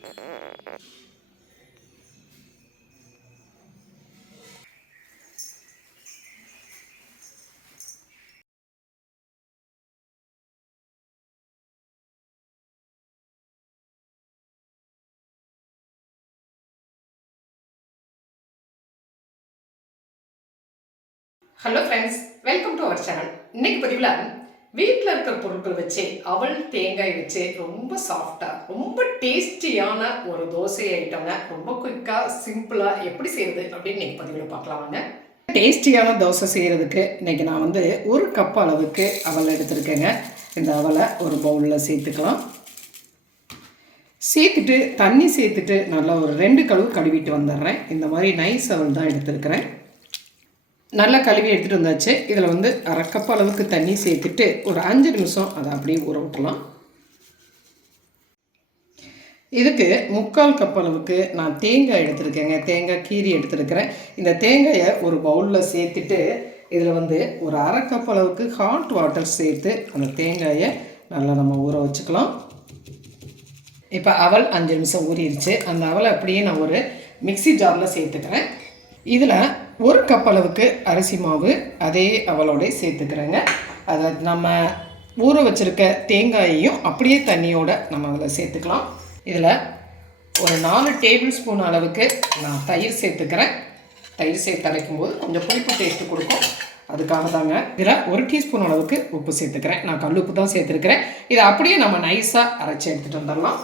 Hello friends welcome to our channel இன்னைக்கு பதிவில் வீட்டில் இருக்கிற பொருட்கள் வச்சு அவள் தேங்காய் வச்சு ரொம்ப சாஃப்டாக ரொம்ப டேஸ்டியான ஒரு தோசை ஐட்டங்க ரொம்ப குயிக்காக சிம்பிளாக எப்படி செய்யறது அப்படின்னு நீங்கள் பதிவில் பார்க்கலாம் வாங்க. டேஸ்டியான தோசை செய்கிறதுக்கு இன்னைக்கு நான் வந்து ஒரு கப் அளவுக்கு அவலை எடுத்திருக்கேங்க. இந்த அவலை ஒரு பவுலில் சேர்த்துக்கலாம். சேர்த்துட்டு தண்ணி சேர்த்துட்டு நல்லா ஒரு ரெண்டு கழுவு கழுவிட்டு வந்துடுறேன். இந்த மாதிரி நைஸ் அவல் தான் எடுத்திருக்கிறேன். நல்லா கழுவி எடுத்துகிட்டு வந்தாச்சு. இதில் வந்து அரைக்கப்ப அளவுக்கு தண்ணி சேர்த்துட்டு ஒரு அஞ்சு நிமிஷம் அதை அப்படியே ஊற விட்டுலாம் இதுக்கு முக்கால் கப் அளவுக்கு நான் தேங்காய் எடுத்துருக்கேங்க. தேங்காய் கீரி எடுத்திருக்கிறேன். இந்த தேங்காயை ஒரு பவுலில் சேர்த்துட்டு இதில் வந்து ஒரு அரை கப் அளவுக்கு ஹாட் வாட்டர் சேர்த்து அந்த தேங்காயை நல்லா நம்ம ஊற வச்சுக்கலாம். இப்போ அவல் அஞ்சு நிமிஷம் ஊறிடுச்சு. அந்த அவலை அப்படியே நான் ஒரு மிக்சி ஜாரில் சேர்த்துக்கிறேன். இதில் ஒரு கப் அளவுக்கு அரிசி மாவு அதே அவளோட சேர்த்துக்கிறேங்க. அதை நம்ம ஊற வச்சுருக்க தேங்காயையும் அப்படியே தண்ணியோடு நம்ம அதில் சேர்த்துக்கலாம். இதில் ஒரு நாலு டேபிள் ஸ்பூன் அளவுக்கு நான் தயிர் சேர்த்துக்கிறேன். தயிர் சேர்த்து அரைக்கும் போது கொஞ்சம் புளிப்பு டேஸ்ட்டு கொடுக்கும். அதுக்காக தாங்க இதில் ஒரு டீஸ்பூன் அளவுக்கு உப்பு சேர்த்துக்கிறேன். நான் கல் உப்பு தான் சேர்த்துருக்கிறேன். இதை அப்படியே நம்ம நைஸாக அரைச்சி எடுத்துகிட்டு வந்துடலாம்.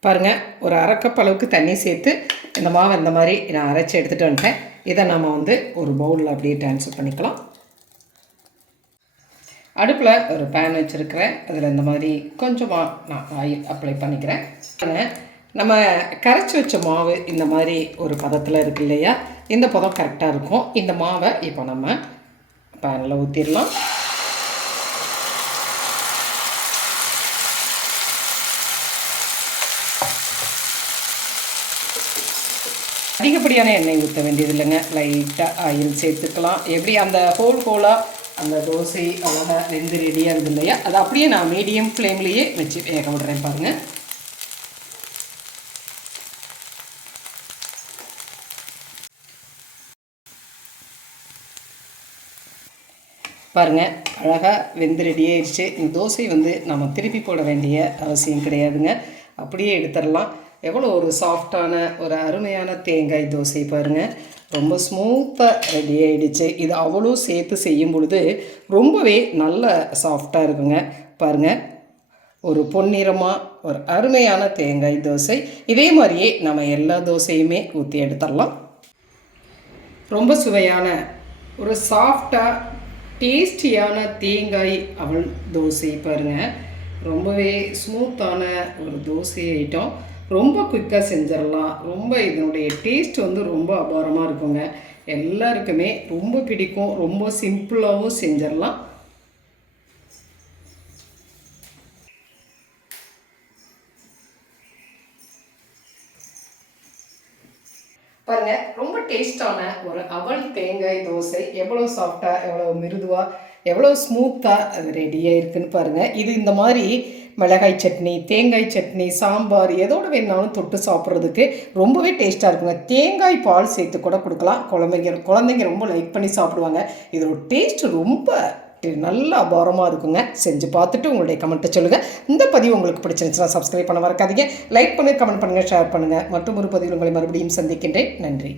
பாருங்கள் ஒரு அரைக்கப் அளவுக்கு தண்ணி சேர்த்து இந்த மாவை இந்த மாதிரி நான் அரைச்சி எடுத்துகிட்டு வந்துட்டேன். இதை நம்ம வந்து ஒரு பவுலில் அப்படியே ட்ரான்ஸ்ஃபர் பண்ணிக்கலாம். அடுப்பில் ஒரு பேன் வச்சுருக்கிறேன். அதில் இந்த மாதிரி கொஞ்சமாக நான் ஆயில் அப்ளை பண்ணிக்கிறேன். நம்ம கரைச்சி வச்ச மாவு இந்த மாதிரி ஒரு பதத்தில் இருக்கு இல்லையா? இந்த பதம் கரெக்டாக இருக்கும். இந்த மாவை இப்போ நம்ம பேனில் ஊற்றிடலாம் அதிகப்படியான எண்ணெய் ஊற்ற வேண்டியது இல்லைங்க லைட்டாக ஆயில் சேர்த்துக்கலாம். எப்படி அந்த ஹோல் ஹோலாக அந்த தோசை அழகாக வெந்து இருக்குது இல்லையா? அதை அப்படியே நான் மீடியம் ஃப்ளேம்லேயே வச்சு வேக விடுறேன் பாருங்கள் பாருங்கள் அழகாக வெந்து ரெடியாகிடுச்சு இந்த தோசை வந்து நம்ம திருப்பி போட வேண்டிய அவசியம் கிடையாதுங்க. அப்படியே எடுத்துடலாம். எவ்வளோ ஒரு சாஃப்டான ஒரு அருமையான தேங்காய் தோசை பாருங்கள் ரொம்ப ஸ்மூத்தாக ரெடி ஆகிடுச்சு இது அவ்வளோ சேர்த்து செய்யும் பொழுது ரொம்பவே நல்ல சாஃப்டாக இருக்குங்க. பாருங்கள் ஒரு பொன்னிறமாக ஒரு அருமையான தேங்காய் தோசை. இதே மாதிரியே நம்ம எல்லா தோசையுமே ஊற்றி எடுத்துடலாம். ரொம்ப சுவையான ஒரு சாஃப்டாக டேஸ்டியான தேங்காய் அவள் தோசை பாருங்கள் ரொம்பவே ஸ்மூத்தான ஒரு தோசை ஐட்டம் ரொம்ப குயிக்காக செஞ்சிடலாம். ரொம்ப இதனுடைய டேஸ்ட் வந்து ரொம்ப அபாரமாக இருக்குங்க. எல்லாருக்குமே ரொம்ப பிடிக்கும். ரொம்ப சிம்பிளாகவும் செஞ்சிடலாம். பாருங்கள் ரொம்ப டேஸ்டான ஒரு அவல் தேங்காய் தோசை எவ்வளோ சாஃப்டாக எவ்வளோ மிருதுவாக எவ்வளோ ஸ்மூத்தாக அது ரெடியாக இருக்குதுன்னு பாருங்கள் இது இந்த மாதிரி மிளகாய் சட்னி தேங்காய் சட்னி சாம்பார் எதோடு வேணாலும் தொட்டு சாப்பிட்றதுக்கு ரொம்பவே டேஸ்ட்டாக இருக்குங்க. தேங்காய் பால் சேர்த்து கூட கொடுக்கலாம். குழந்தைங்க குழந்தைங்க ரொம்ப லைக் பண்ணி சாப்பிடுவாங்க. இதோட டேஸ்ட் ரொம்ப நல்ல அபாரமாக இருக்குங்க. செஞ்சு பார்த்துட்டு உங்களுடைய கமெண்ட்டை சொல்லுங்கள் இந்த பதிவு உங்களுக்கு பிடிச்சிருந்துச்சுன்னா சப்ஸ்கிரைப் பண்ண மறக்காதீங்க. லைக் பண்ணி கமெண்ட் பண்ணுங்கள் ஷேர் பண்ணுங்கள் மற்றும் ஒரு பதிவில் உங்களை மறுபடியும் சந்திக்கின்றேன். நன்றி.